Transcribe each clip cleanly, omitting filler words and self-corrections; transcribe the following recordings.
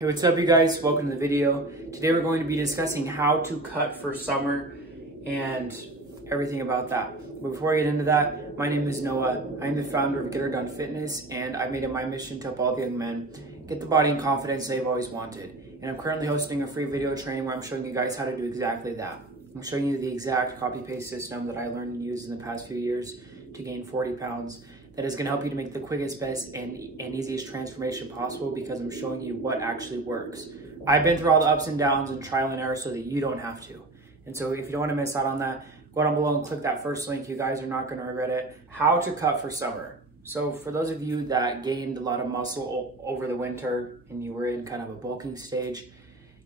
Hey, what's up you guys? Welcome to the video. Today we're going to be discussing how to cut for summer and everything about that. But before I get into that, my name is Noah. I'm the founder of Get Her Done Fitness, and I made it my mission to help all young men get the body and confidence they've always wanted. And I'm currently hosting a free video training where I'm showing you guys how to do exactly that. I'm showing you the exact copy-paste system that I learned and used in the past few years to gain 40 pounds. That is going to help you to make the quickest, best, and easiest transformation possible because I'm showing you what actually works. I've been through all the ups and downs and trial and error so that you don't have to. And so if you don't want to miss out on that, go down below and click that first link. You guys are not going to regret it. How to cut for summer. So for those of you that gained a lot of muscle over the winter and you were in kind of a bulking stage,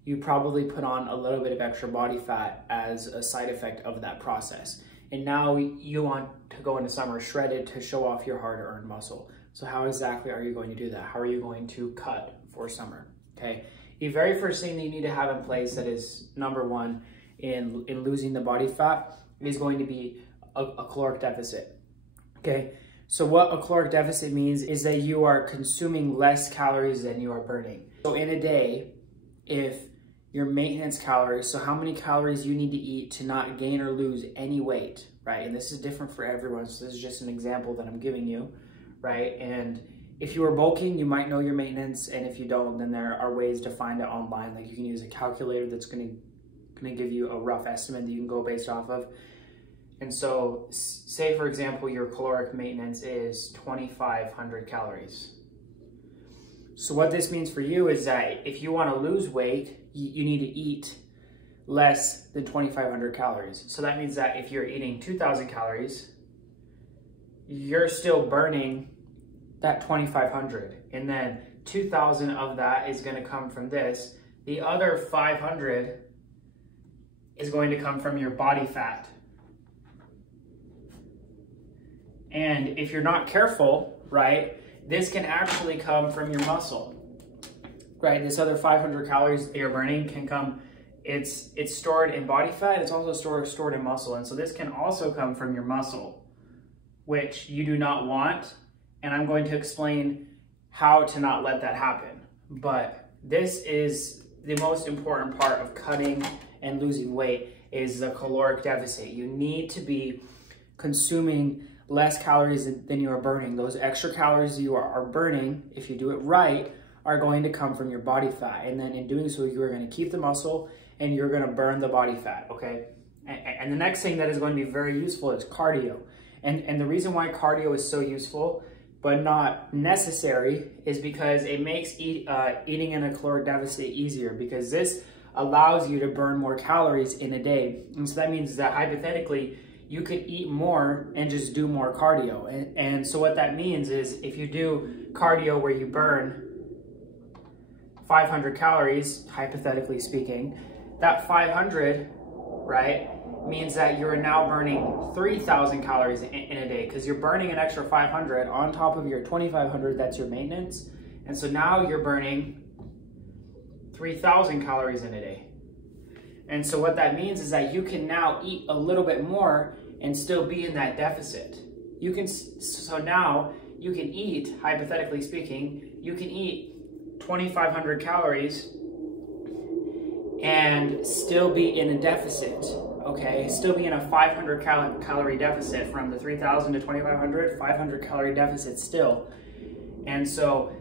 you probably put on a little bit of extra body fat as a side effect of that process. And now you want to go into summer shredded to show off your hard-earned muscle. So how exactly are you going to do that? How are you going to cut for summer? Okay. The very first thing that you need to have in place that is number one in losing the body fat is going to be a caloric deficit. Okay. So what a caloric deficit means is that you are consuming less calories than you are burning. So in a day, if your maintenance calories, so how many calories you need to eat to not gain or lose any weight, right? And this is different for everyone, so this is just an example that I'm giving you, right? And if you are bulking, you might know your maintenance, and if you don't, then there are ways to find it online. Like you can use a calculator that's gonna give you a rough estimate that you can go based off of. And so, say for example, your caloric maintenance is 2,500 calories. So what this means for you is that if you want to lose weight, you need to eat less than 2,500 calories. So that means that if you're eating 2,000 calories, you're still burning that 2,500. And then 2,000 of that is going to come from this. The other 500 is going to come from your body fat. And if you're not careful, right, this can actually come from your muscle, right? This other 500 calories that you're burning can come, it's stored in body fat, it's also stored in muscle. And so this can also come from your muscle, which you do not want. And I'm going to explain how to not let that happen. But this is the most important part of cutting and losing weight is the caloric deficit. You need to be consuming less calories than you are burning. Those extra calories you are burning, if you do it right, are going to come from your body fat. And then in doing so, you are going to keep the muscle and you're going to burn the body fat, okay? And the next thing that is going to be very useful is cardio. And the reason why cardio is so useful, but not necessary, is because it makes eating in a caloric deficit easier, because this allows you to burn more calories in a day. And so that means that hypothetically, you could eat more and just do more cardio. And so what that means is if you do cardio where you burn 500 calories, hypothetically speaking, that 500, right, means that you're now burning 3,000 calories in a day because you're burning an extra 500 on top of your 2,500, that's your maintenance. And so now you're burning 3,000 calories in a day. And so what that means is that you can now eat a little bit more and still be in that deficit. So now you can eat, hypothetically speaking, you can eat 2,500 calories and still be in a deficit, okay? Still be in a 500 calorie deficit from the 3,000 to 2,500, 500 calorie deficit still. And so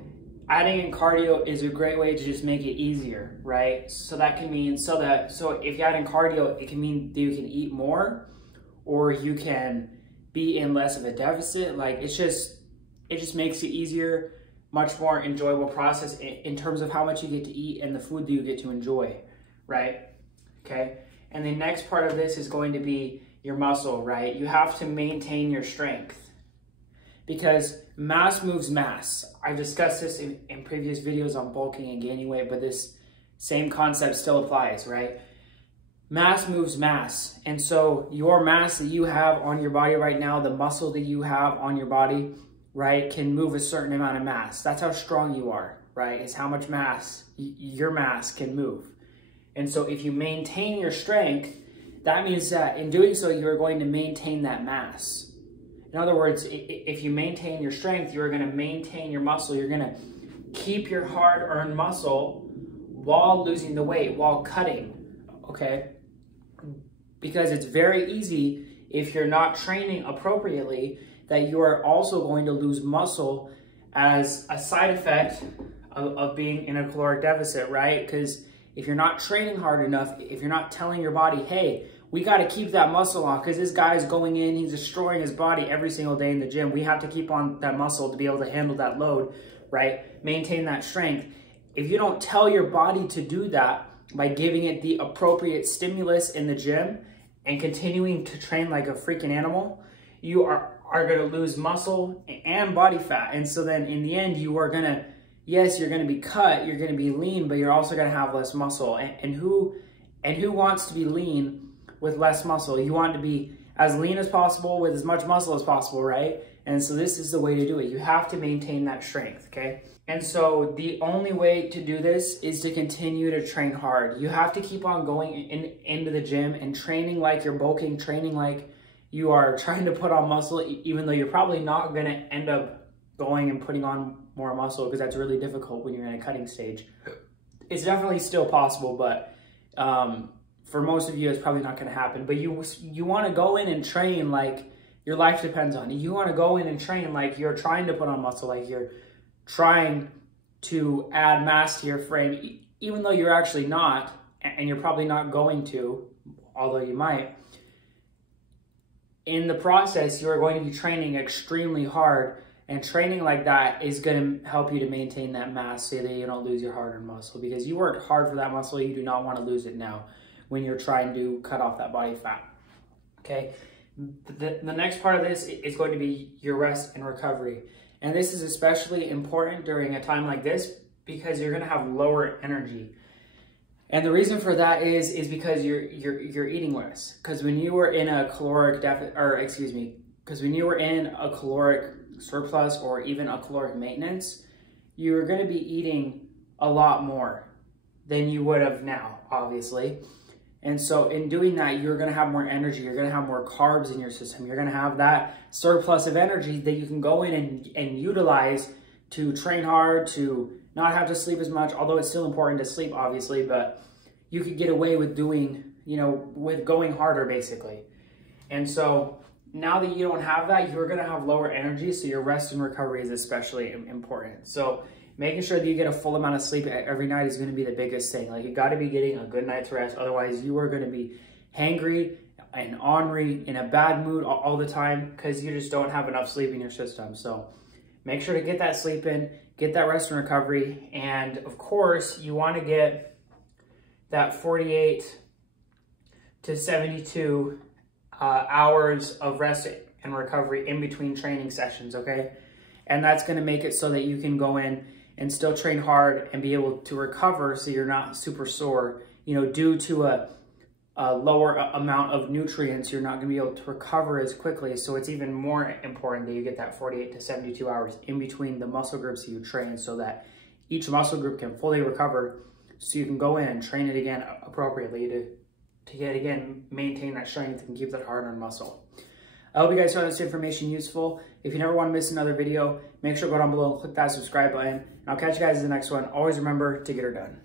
adding in cardio is a great way to just make it easier, right? So that can mean, so if you add in cardio, it can mean that you can eat more or you can be in less of a deficit. Like it just makes it easier, much more enjoyable process in terms of how much you get to eat and the food that you get to enjoy, right? Okay. And the next part of this is going to be your muscle, right? You have to maintain your strength, because mass moves mass. I've discussed this in previous videos on bulking and gaining weight, but this same concept still applies, right? Mass moves mass. And so your mass that you have on your body right now, the muscle that you have on your body, right, can move a certain amount of mass. That's how strong you are, right? It's how much mass your mass can move. And so if you maintain your strength, that means that in doing so, you're going to maintain that mass. In other words, if you maintain your strength, you're going to maintain your muscle. You're going to keep your hard-earned muscle while losing the weight, while cutting, okay? Because it's very easy, if you're not training appropriately, that you are also going to lose muscle as a side effect of being in a caloric deficit, right? Because if you're not training hard enough, if you're not telling your body, hey, we got to keep that muscle on because this guy's going in, he's destroying his body every single day in the gym. We have to keep on that muscle to be able to handle that load, right? Maintain that strength. If you don't tell your body to do that by giving it the appropriate stimulus in the gym and continuing to train like a freaking animal, you are going to lose muscle and body fat. And so then in the end, you are going to, yes, you're going to be cut, you're going to be lean, but you're also going to have less muscle. And who wants to be lean with less muscle? You want to be as lean as possible with as much muscle as possible, right? And so this is the way to do it. You have to maintain that strength, okay? And so the only way to do this is to continue to train hard. You have to keep on going into the gym and training like you're bulking, training like you are trying to put on muscle, even though you're probably not going to end up going and putting on more muscle because that's really difficult when you're in a cutting stage. It's definitely still possible, but for most of you, it's probably not going to happen. But you want to go in and train like your life depends on it. You want to go in and train like you're trying to put on muscle, like you're trying to add mass to your frame, even though you're actually not, and you're probably not going to, although you might. In the process, you are going to be training extremely hard, and training like that is going to help you to maintain that mass so that you don't lose your hard-earned muscle, because you worked hard for that muscle. You do not want to lose it now when you're trying to cut off that body fat, okay? The next part of this is going to be your rest and recovery. And this is especially important during a time like this because you're going to have lower energy. And the reason for that is because you're eating less. Because when you were in a caloric deficit, because when you were in a caloric surplus or even a caloric maintenance, you were going to be eating a lot more than you would have now, obviously. And so in doing that, you're going to have more energy. You're going to have more carbs in your system. You're going to have that surplus of energy that you can go in and utilize to train hard, to not have to sleep as much, although it's still important to sleep, obviously, but you could get away with doing, with going harder, basically. And so now that you don't have that, you're going to have lower energy, so your rest and recovery is especially important. So making sure that you get a full amount of sleep every night is going to be the biggest thing. Like, you got to be getting a good night's rest. Otherwise, you are going to be hangry and ornery, in a bad mood all the time because you just don't have enough sleep in your system. So make sure to get that sleep in, get that rest and recovery. And of course, you want to get that 48 to 72 hours of rest and recovery in between training sessions, okay? And that's going to make it so that you can go in and still train hard and be able to recover so you're not super sore. Due to a lower amount of nutrients, you're not going to be able to recover as quickly. So it's even more important that you get that 48 to 72 hours in between the muscle groups that you train so that each muscle group can fully recover so you can go in and train it again appropriately to yet again maintain that strength and keep that hard-earned muscle. I hope you guys found this information useful. If you never want to miss another video, make sure to go down below and click that subscribe button. And I'll catch you guys in the next one. Always remember to get her done.